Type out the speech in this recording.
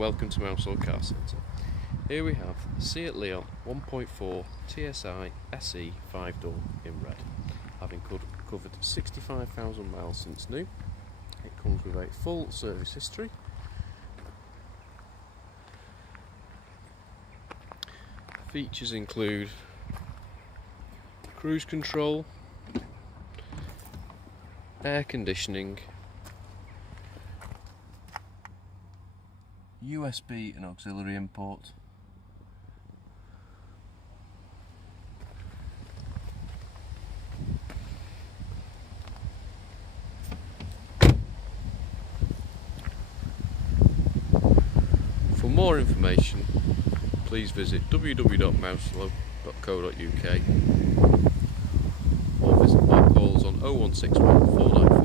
welcome to Mouselow Car Centre. Here we have the Seat Leon 1.4 TSI SE 5-door in red, having covered 65,000 miles since new. It comes with a full service history. Features include cruise control, air conditioning, USB and auxiliary import, for more information please visit www.mouselow.co.uk or visit our calls on 0161 494